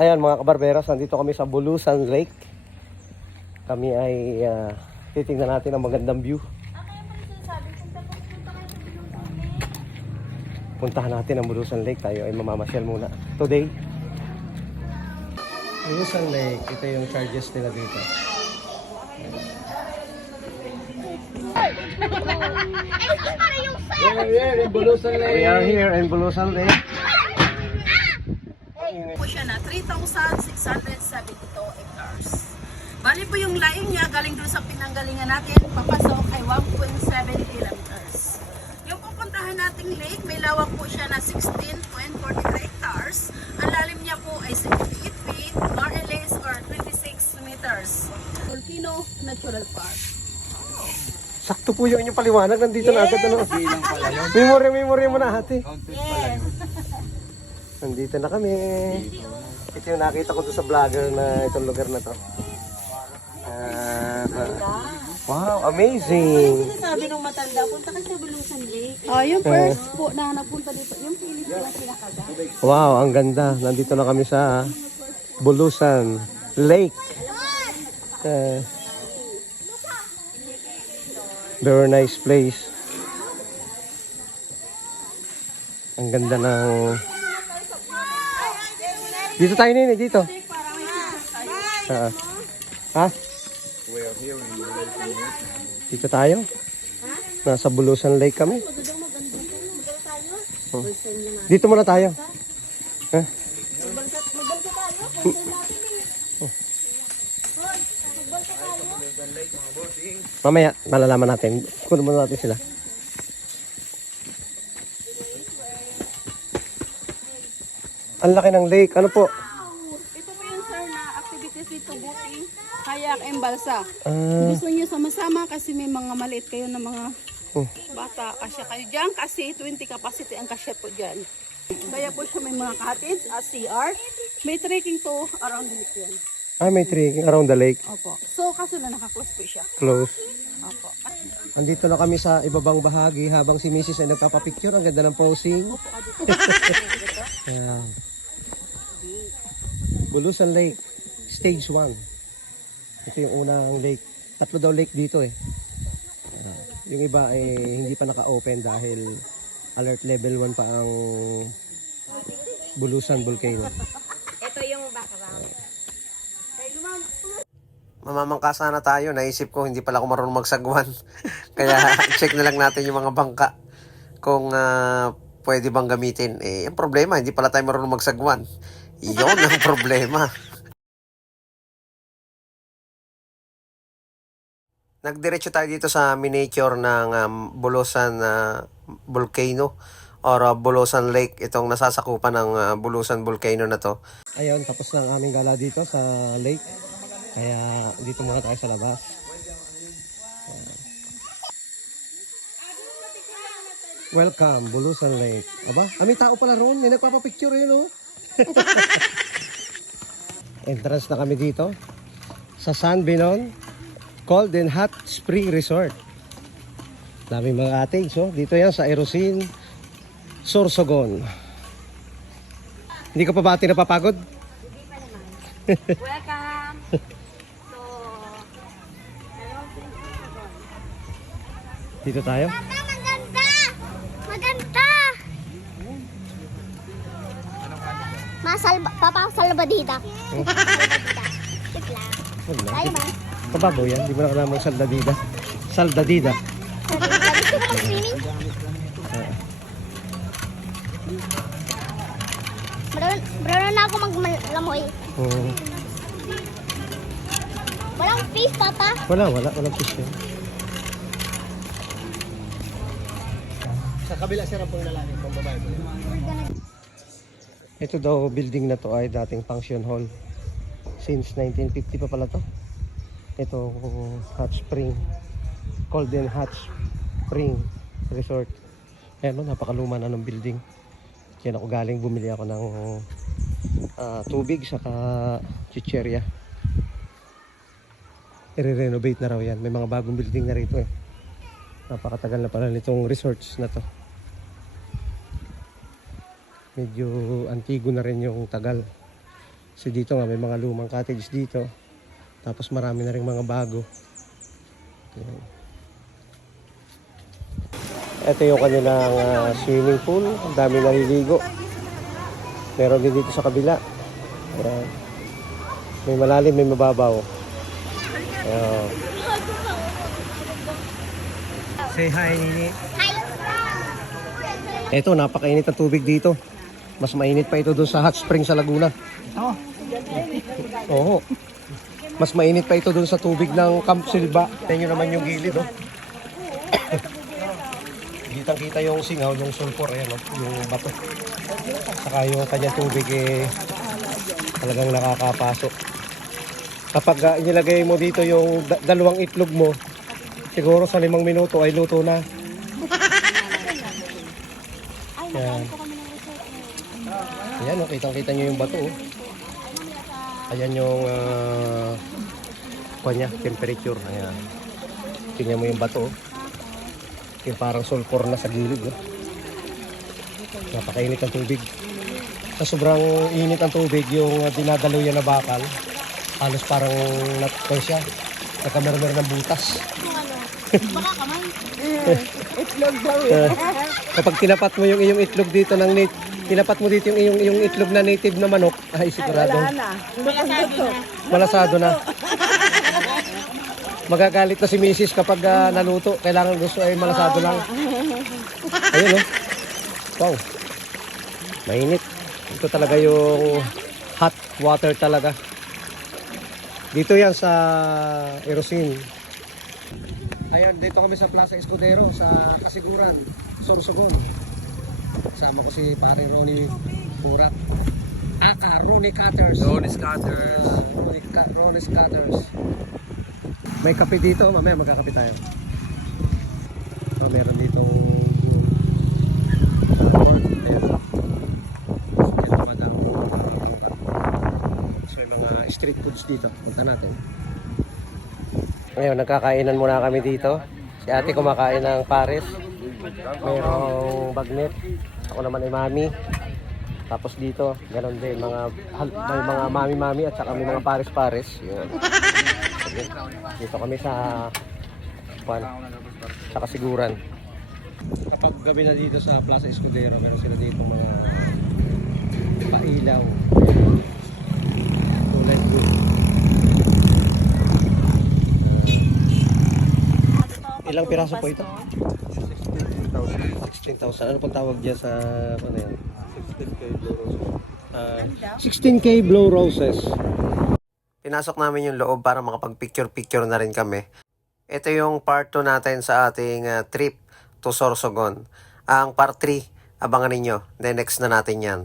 Ayan mga kabarberos, nandito kami sa Bulusan Lake. Kami ay titingnan natin ang magandang view. Puntahan natin ang Bulusan Lake. Tayo ay mamamasyal muna today. Bulusan Lake, ito yung charges nila dito. We are here in Bulusan Lake. Po siya na 3,672 hectares. Bali po yung laing niya galing doon sa pinanggalingan natin, papasok ay 1.7 kilometers. Yung pupuntahan nating lake, may lawak po siya na 16.43 hectares. Ang lalim niya po ay 78 feet, more or less, or 26 meters. Volcano Natural Park. Sakto po yung inyong paliwanag. Nandito na agad. Ano? Memory mo na ate. Yes. Nandito na kami. Ito yung nakita ko doon sa vlogger na itong lugar na to. Wow, amazing! Sinasabi nung matanda, punta ka sa Bulusan Lake. Yung first po na napunta dito, yung Philippines na pinakaga. Wow, ang ganda. Nandito na kami sa Bulusan Lake. Very nice place. Ang ganda ng... Dito tayo nini, dito. Ha? Dito tayo. Nasa Bulusan Lake kami. Dito muna tayo. Ha? Mamaya, malalaman natin. Kunin muna natin sila. Ang laki ng lake. Ano po? Ito po yung sir na activities dito, boating, kayak, and balsa. Ah, Gusto niyo sama-sama kasi may mga maliit kayo na mga oh. bata. Kasya kayo dyan kasi 20 capacity ang kasya po dyan. Kaya po siya may mga cottage at CR. May trekking to around the lake yan. May trekking around the lake. Opo. So kaso na nakaklose po siya. Close. Opo. Andito na kami sa ibabang bahagi habang si Mrs. ay nagpapapicture. Ang ganda ng posing. Ayan. Bulusan Lake, Stage 1. Ito yung unang lake. 3 daw lake dito eh. Yung iba ay hindi pa naka-open dahil alert level 1 pa ang Bulusan Volcano. Ito yung background. Mamamangka sana tayo. Naisip ko hindi pala ako marunong magsagwan. Kaya check na lang natin yung mga bangka kung pwede bang gamitin. Ang problema, hindi pala tayo marunong magsagwan. Iyon ang problema. Nagdiretso tayo dito sa miniature ng Bulusan Volcano or Bulusan Lake. Itong nasasakupan ng Bulusan Volcano na to. Ayun, tapos na ang aming gala dito sa lake. Kaya dito muna tayo sa labas. Welcome, Bulusan Lake. Aba, may tao pala roon. May nagpapapicture yun, oh. Entrance na kami dito sa San Binon Cold and Hot Spring Resort. Daming mga cottage, oh. Dito yan sa Erosin, Sorsogon. Hindi ka pa ba napapagod? Hindi pa naman. Welcome. So, Dito tayo. Maganda! Maganda! Papa, salbadida. Salbadida. Wait lang. Wala. Tayo ba? Kababaw yan. Di mo na kailangan saldadida. Saldadida. Gusto mo mag-swimming? Marunong na ako maglamoy. Walang fish, Papa. Walang fish yan. Sa kabila siya po yung lalaki, pang babae. Ito daw building na to ay dating function hall. Since 1950 pa pala to. Ito Hot Spring, Golden Hot Spring Resort. Ayan, no, napakaluma na ng building. Yan ako galing, bumili ako ng tubig saka chicherya. I-renovate na raw yan. May mga bagong building na rito eh. Napakatagal na pala nitong resorts na to. Medyo antigo na rin yung tagal. Kasi dito nga may mga lumang cottage dito. Tapos marami na rin mga bago. Ayan. Ito yung kanilang swimming pool. Ang dami naliligo. Meron din dito sa kabila. Ayan. May malalim, may mababaw. Ayan. Say hi, Nini. Ito, napakainit ang tubig dito. Mas mainit pa ito doon sa hot spring sa Laguna. Oo. Mas mainit pa ito doon sa tubig ng Camp Silva. Tingnan nyo naman yung gilid, oh. Kitang-kita yung singaw, yung sulfur, ayan, oh, yung bato. Saka yung kanyang tubig, talagang nakakapasok. Kapag inilagay mo dito yung dalawang itlog mo, siguro sa 5 minuto ay luto na. Ayan. Ayan, oh, kitang-kita nyo yung bato, oh. Ayan yung temperature. Ayan. Tingnan mo yung bato, oh. Yung parang sulfur na sa gilid, oh. Napakainit ang tubig. Sa sobrang init ang tubig, yung dinadalo yan na bakal, halos parang siya, nakamermer ng butas. Baka kamay. Itlog daw Kapag tinapat mo yung iyong itlog dito ng tinapat mo dito yung iyong itlog na native na manok, ay sigurado malasado na. Magagalit na si Mrs. kapag naluto. Kailangan gusto ay malasado lang. Ayun, oh. Wow. Mainit. Ito talaga yung hot water talaga. Dito yan sa Erosin. Ayan, dito kami sa Plaza Escudero sa Kasiguran, Sorsogon. Kasama ko si paring Ronnie Burak. Ronnie Cutters. Ronnie Cutters. Ronnie Cutters. May kape dito, mamaya magkakape tayo. Meron dito so may mga street foods dito. Punta natin. Ngayon, nagkakainan muna kami dito. Si ate kumakain ng pares. Mayroong bagnet. Ako naman ay mami. Tapos dito, ganoon din. May mga mami-mami at saka may mga pares-pares. Yun. Dito kami sa Kasiguran. Kapag gabi na dito sa Plaza Escudero, meron sila dito mga pailaw. Kulay blue. Ilang piraso po ito? 16,000. Ano pong tawag dyan sa ano yan? 16K Blow Roses. Pinasok namin yung loob para makapag-picture-picture na rin kami. Ito yung part 2 natin sa ating trip to Sorsogon. Ang part 3, abangan ninyo. Then next na natin yan.